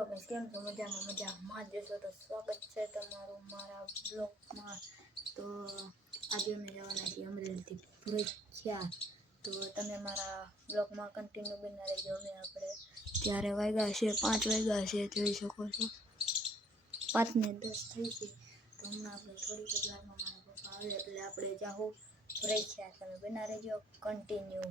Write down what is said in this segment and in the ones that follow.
Hello guys, કેમ છો? મજામાં જશો તો સ્વાગત છે તમારું મારા બ્લોગમાં। તો આજે અમે જવાના છીએ અમરેલીથી ભુરખિયા। તો તમે મારા બ્લોગમાં કન્ટિન્યુ બના રહેજો। અમે આપણે ત્યારે વાગ્યા છે 5 વાગ્યા છે, જોઈ શકો છો 5 ને 10 થઈ છે। તો હમણાં આપણે થોડીક જ વારમાં મારા પપ્પા આવે એટલે આપણે જાહું ભુરખિયા। તમે બના રહેજો કન્ટિન્યુ।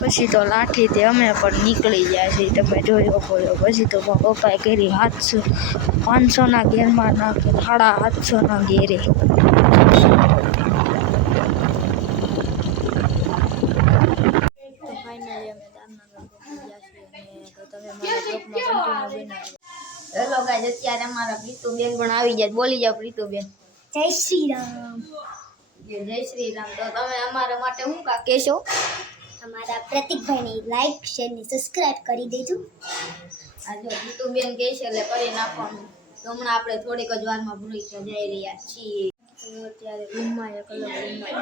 પછી તો લાઠીથી અમે પણ નીકળી ગયા છીએ, તમે જોઈ શકો છો। પછી તો પપ્પાએ કરી 500ના ગેરમાં નાખી 750ના ગેરે। તો ફાઇનલી અમે દામનગર પહોંચી ગયા છીએ અને તો તમે મારા બ્લોગમાં કન્ટિન્યુ બનાવી। હેલો ગાઈસ, અત્યારે અમારા પ્રીતુબેન પણ આવી ગયા। બોલી જાવ પ્રીતુબેન। જય શ્રી રામ। જય શ્રી રામ। તો તમે અમારા માટે શું કા કહેશો? અમારા પ્રતિકભાઈને લાઈક શેર ને સબસ્ક્રાઇબ કરી દેજો। આ જો પ્રીતુબેન કહે છે એટલે કરી નાખવાનું। તો હમણાં આપણે થોડીક જ વારમાં ભુરખિયા જઈ રહ્યા છીએ। અત્યારે રૂમમાં એક અલગ રૂમમાં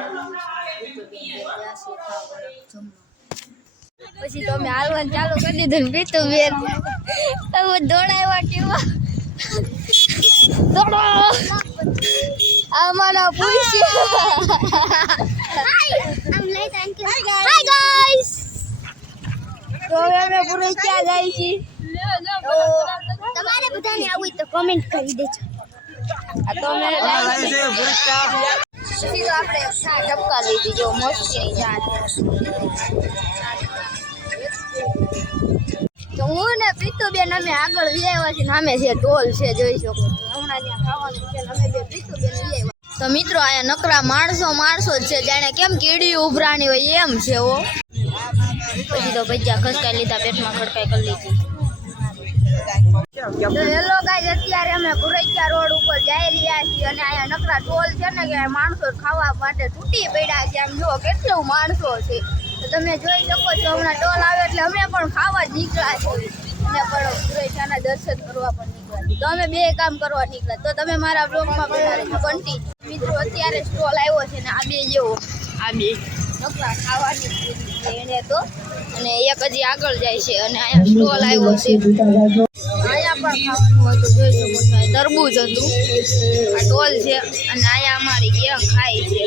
પ્રીતુબેન ગયા છે ખાવા જમવા। પછી તો અમે હાલવાનું ચાલુ કરી દીધું ને પ્રીતુબેન તમે દોડાવ્યા કેવા દોડો અમારા પૂછ્યા। હાય ગાઈસ, તો અમે ભુરખિયા જાય છીએ। તો તમારે બધાને આવું હોય તો કમેન્ટ કરી દેજો। આ તો અમે પછી તો આપણે ચા ટપકા લીધી, જો મસ્તી ચા તો હું ને પ્રીતુબેન અમે આગળ વિયાવ્યા છીએ। નામે છે ટોલ છે, જોઈ શકો છો। હમણાં ત્યાં ખાવાનું છે અમે બે પ્રીતુબેન વિયાવ્યા। તો મિત્રો આયા નકરા માણસો જ છે, જાણે કેમ કીડી ઉભરાણી હોય એમ છે હો। પછી તો ભજીયા ખસકાઈ લીધા, પેટમાં ખડકાઈ કરી લીધી। તો હેલો ગાઈસ, અત્યારે અમે ભુરખિયા રોડ ઉપર જઈ રહ્યા છીએ અને આયા નકરા ટોલ છે ને કે માણસો ખાવા માટે તૂટી પડ્યા છે। આમ જો કેટલું માણસો છે, તો તમે જોઈ શકો છો। હમણાં ટોલ આવે એટલે અમે પણ ખાવા જ નીકળ્યા છીએ અને પણ ભુરખિયાના દર્શન કરવા પણ નીકળ્યા છીએ। તો અમે બે કામ કરવા નીકળ્યા। તો તમે મારા બ્લોગમાં બના રહેજો કન્ટિન્યુ। મિત્રો અત્યારે સ્ટોલ આવ્યો છે ને આ બે જેવો આ બે નકરા ખાવાની એને તો અને એક હજી આગળ જાય છે અને અહીંયા સ્ટોલ આવ્યો છે। અહીંયા પણ ખાવાનું હતું, જોઈ શકો છો। તરબૂચ હતું, આ ટોલ છે અને અહીંયા અમારી ગેંગ ખાય છે,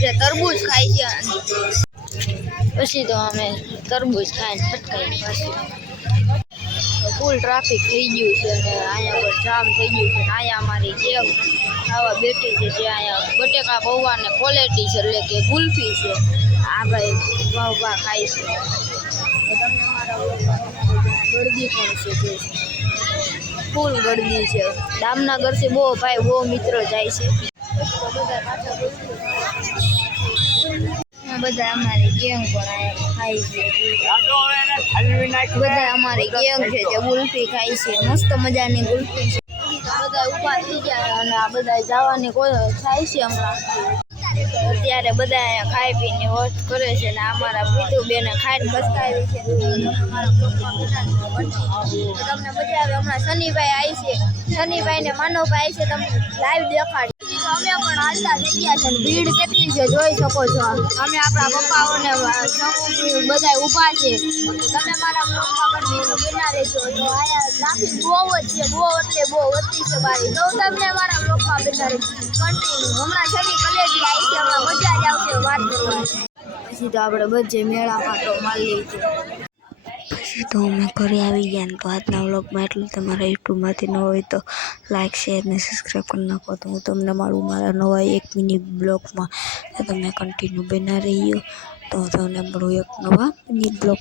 જે તરબૂચ ખાય છે। પછી તો અમે તરબૂચ ખાઈને ફટકાઈ પાછી ફૂલ ટ્રાફિક થઈ ગયું છે અને અહીંયા પર જામ થઈ ગયું છે। અહીંયા અમારી ગેંગ ખાવા બેઠી છે, જે અહીંયા બટેકા પૌવા ને ક્વોલિટી છે એટલે કે ગુલ્ફી છે। આ ભાઈ ભાવ ખાય છે। તો તમે અમારા ગળદી પણ છે, જોઈ ફૂલ ગળદી છે। દામનગરથી બહુ ભાઈ બહુ મિત્રો જાય છે। બધા અમારી ગેંગ પણ ખાય છે, બધા અમારી ગેંગ છે જે ગુલ્ફી ખાય છે। મસ્ત મજાની ગુલ્ફી છે। બધા ઊભા થઈ ગયા અને આ બધા જવાની થાય છે હમણાં। અત્યારે બધા અહીંયા ખાઈ પીને વોચ કરે છે ને અમારા પ્રીતુબેને ખાઈને બસકાવી છે। તમને મજા આવે। હમણાં શનિભાઈ આવી છે, શનિભાઈ ને માનવભાઈ છે, તમને લાઈવ દેખાડી। અમે પણ હાલતા થઈ ગયા છે, ભીડ કેટલી છે જોઈ શકો છો। અમે આપણા પપ્પાઓને બધા ઊભા છે, તમે મારા બ્લોગમાં બના રહેજો। તો આયા ટ્રાફિક બહુ જ છે, બહુ એટલે બહુ વધી છે બારી। તો તમને મારા બ્લોગમાં બના રહેજો કન્ટિન્યુ। હમણાં શનિ કલેજી આવી છે, હમણાં મજા જ આવશે વાત કરવાની। પછી તો આપણે બધે મેળા માટો મારી લીધો। પછી તો અમે ઘરે આવી ગયા ને તો આજના વ્લોગમાં એટલું। તમારા યુટ્યુબમાંથી ન હોય તો લાઈક શેર ને સબસ્ક્રાઈબ કરી નાખો। તો હું તમને મારું મારા નવા 1 મિનિટ બ્લોગમાં તમે કન્ટિન્યુ બના રહ્યો। તો તમને મળું એક નવા મિનિટ બ્લોગ।